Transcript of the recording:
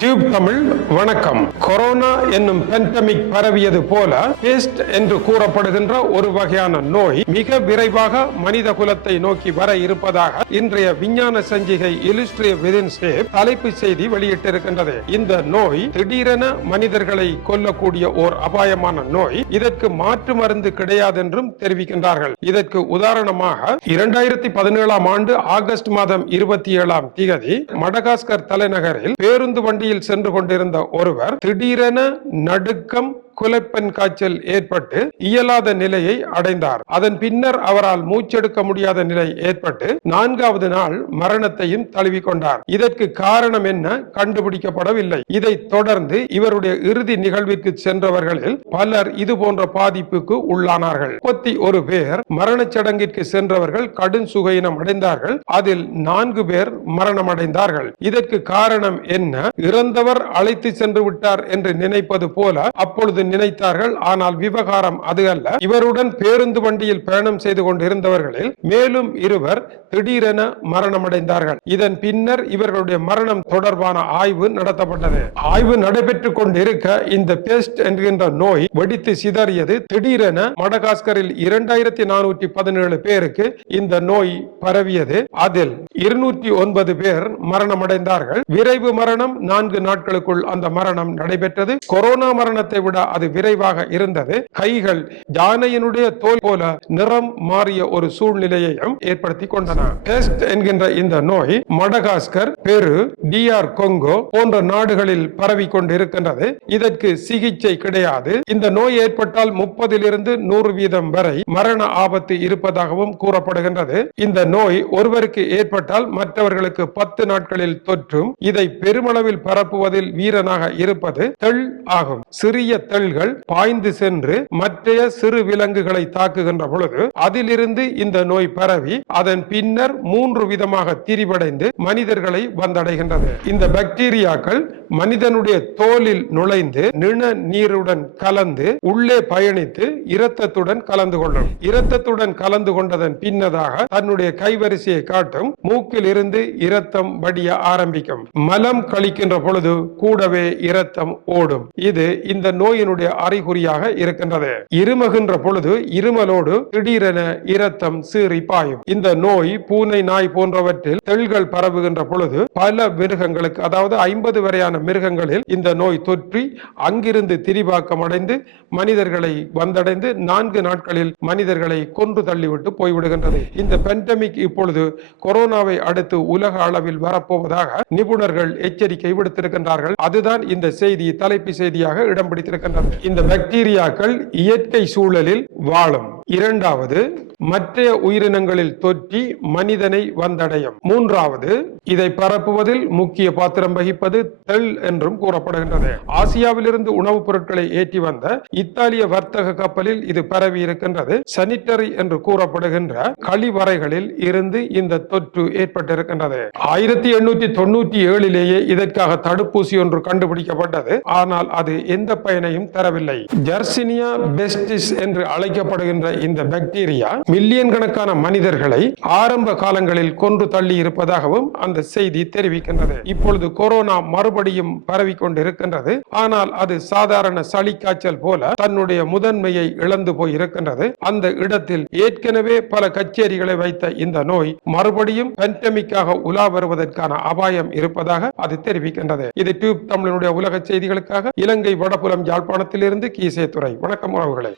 Tube Tamil வணக்கம். Corona என்னும் pandemic பரவியது போல பேஸ்ட் என்று கூறப்படுகின்ற ஒரு வகையான நோய் மிக விரைவாக மனித குலத்தை நோக்கி வர இருப்பதாக இன்றைய விஞ்ஞான சஞ்சிகை தலைப்பு செய்தி வெளியிட்டிருக்கின்றது. இந்த நோய் திடீரென மனிதர்களை கொல்லக்கூடிய ஓர் அபாயமான நோய். இதற்கு மாற்று மருந்து கிடையாது என்றும் தெரிவிக்கின்றார்கள். இதற்கு உதாரணமாக இரண்டாயிரத்தி பதினேழாம் ஆண்டு ஆகஸ்ட் மாதம் இருபத்தி ஏழாம் திகதி மடகாஸ்கர் தலைநகரில் பேருந்து வண்டி வண்டியில் சென்று கொண்டிருந்த ஒருவர் திடீரென நடுக்கம் குலைப்பெண் காய்ச்சல் ஏற்பட்டு இயலாத நிலையை அடைந்தார். அதன் பின்னர் அவரால் மூச்செடுக்க முடியாத நிலை ஏற்பட்டு நான்காவது நாள் மரணத்தையும் தழுவிக்கொண்டார். இதற்கு காரணம் என்ன கண்டுபிடிக்கப்படவில்லை. இதை தொடர்ந்து இவருடைய இறுதி நிகழ்விற்கு சென்றவர்களில் பலர் இது போன்ற பாதிப்புக்கு உள்ளானார்கள். முப்பத்தி ஒரு பேர் மரணச் சடங்கிற்கு சென்றவர்கள் கடும் சுகையினம் அடைந்தார்கள். அதில் நான்கு பேர் மரணம் அடைந்தார்கள் இதற்கு காரணம் என்ன? இறந்தவர் அழைத்து சென்று விட்டார் என்று நினைப்பது போல அப்பொழுது நினைத்தார்கள். ஆனால் விவகாரம் அது அல்ல. இவருடன் பேருந்து வண்டியில் பயணம் செய்து கொண்டிருந்தவர்களில் மேலும் இருவர் திடீரென மரணமடைந்தார்கள். இதன் பின்னர் இவர்களுடைய மரணம் தொடர்பான ஆய்வு நடத்தப்பட்டது. ஆய்வு நடைபெற்றுக் கொண்டிருக்க இந்த பெஸ்ட் என்கின்ற நோய் வெடித்து சிதறியது. திடீரென மடகாஸ்கரில் இரண்டாயிரத்தி நானூற்றி பதினேழு பேருக்கு இந்த நோய் பரவியது. அதில் இருநூற்றி ஒன்பது பேர் மரணமடைந்தார்கள். விரைவு மரணம் நான்கு நாட்களுக்குள் அந்த மரணம் நடைபெற்றது. கொரோனா மரணத்தை விட அது விரைவாக இருந்தது. கைகள் யானையினுடைய தோல் போல நிறம் மாறிய ஒரு சூழ்நிலையையும் ஏற்படுத்தி கொண்டன. டெஸ்ட் என்கின்ற இந்த நோய் மடகாஸ்கர் பெரு டிஆர் கொங்கோ போன்ற நாடுகளில் பரவி கொண்டிருக்கின்றது. இதற்கு சிகிச்சை கிடையாது. இந்த நோய் ஏற்பட்டால் முப்பதிலிருந்து நூறு வீதம் வரை மரண ஆபத்து இருப்பதாகவும் கூறப்படுகின்றது. இந்த நோய் ஒருவருக்கு ஏற்பட்டால் மற்றவர்களுக்கு பத்து நாட்களில் தொற்றும் இதை பெருமளவில் பரப்புவதில் வீரனாக இருப்பது தெள் ஆகும். சிறிய தெள் குயில்கள் பாய்ந்து சென்று மற்றைய சிறு விலங்குகளை தாக்குகின்ற பொழுது அதிலிருந்து இந்த நோய் பரவி அதன் பின்னர் மூன்று விதமாக திரிவடைந்து மனிதர்களை வந்தடைகின்றது. இந்த பாக்டீரியாக்கள் மனிதனுடைய தோலில் நுழைந்து நிண நீருடன் கலந்து உள்ளே பயணித்து இரத்தத்துடன் கலந்து கொள்ளும் இரத்தத்துடன் கலந்து கொண்டதன் பின்னதாக தன்னுடைய கைவரிசையை காட்டும். மூக்கில் இருந்து இரத்தம் வடிய ஆரம்பிக்கும். மலம் கழிக்கின்ற பொழுது கூடவே இரத்தம் ஓடும். இது இந்த நோயினுடைய அறிகுறியாக இருக்கின்றது. இருமகின்ற பொழுது இருமலோடு திடீரென இரத்தம் சீறி பாயும். இந்த நோய் பூனை நாய் போன்றவற்றில் தெள்கள் பரவுகின்ற பொழுது பல மிருகங்களுக்கு அதாவது ஐம்பது வரையான மிருகங்களில் இந்த நோய் தொற்றி அங்கிருந்து திரிபாக்கம் அடைந்து மனிதர்களை வந்தடைந்து நான்கு நாட்களில் மனிதர்களை கொன்று தள்ளிவிட்டு போய்விடுகின்றது. இந்த பெண்டமிக் இப்பொழுது கொரோனாவை அடுத்து உலக அளவில் வரப்போவதாக நிபுணர்கள் எச்சரிக்கை விடுத்திருக்கின்றார்கள். அதுதான் இந்த செய்தி தலைப்பு செய்தியாக இடம் பிடித்திருக்கின்றது. இந்த பாக்டீரியாக்கள் இயற்கை சூழலில் வாழும். இரண்டாவது மற்ற உயிரினங்களில் தொற்றி மனிதனை வந்தடையும். மூன்றாவது இதை பரப்புவதில் முக்கிய பாத்திரம் வகிப்பது தெள் என்றும் கூறப்படுகின்றது. ஆசியாவிலிருந்து உணவுப் பொருட்களை ஏற்றி வந்த இத்தாலிய வர்த்தக கப்பலில் இது பரவி இருக்கின்றது. சனிட்டரி என்று கூறப்படுகின்ற கழிவறைகளில் இருந்து இந்த தொற்று ஏற்பட்டிருக்கின்றது. ஆயிரத்தி எண்ணூற்றி தொண்ணூற்றி ஏழிலேயே இதற்காக தடுப்பூசி ஒன்று கண்டுபிடிக்கப்பட்டது. ஆனால் அது எந்த பயனையும் தரவில்லை. ஜெர்சினியா பெஸ்டிஸ் என்று அழைக்க அழைக்கப்படுகின்ற இந்த பாக்டீரியா மில்லியன் கணக்கான மனிதர்களை ஆரம்ப காலங்களில் கொன்று தள்ளி இருப்பதாகவும் அந்த செய்தி தெரிவிக்கின்றது. இப்பொழுது கொரோனா மறுபடியும் பரவி கொண்டிருக்கின்றது ஆனால் அது சாதாரண சளி காய்ச்சல் போல தன்னுடைய முதன்மையை இழந்து போய் இருக்கின்றது அந்த இடத்தில் ஏற்கனவே பல கச்சேரிகளை வைத்த இந்த நோய் மறுபடியும் பெண்டமிக்காக உலா வருவதற்கான அபாயம் இருப்பதாக அது தெரிவிக்கின்றது. இது டியூப் தமிழனுடைய உலக செய்திகளுக்காக இலங்கை வடபுலம் யாழ்ப்பாணத்திலிருந்து கீசே துறை வணக்கம் உறவுகளை.